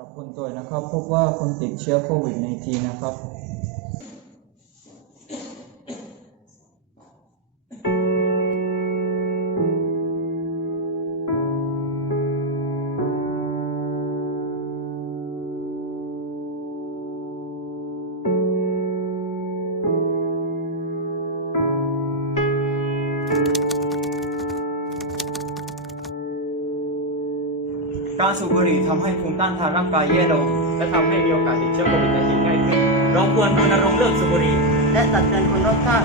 รับคนะครับ พบว่าคนติดเชื้อโควิด -19 นะครับ การสูบบุหรี่ทำให้ภูมิต้านทานร่างกายแย่ลงและทำให้มีโอกาสติดเชื้อโควิด -19 ง่ายขึ้นราควรรณรงค์เลิกสูบบุหรี่และตักเตือนคนรอบข้าง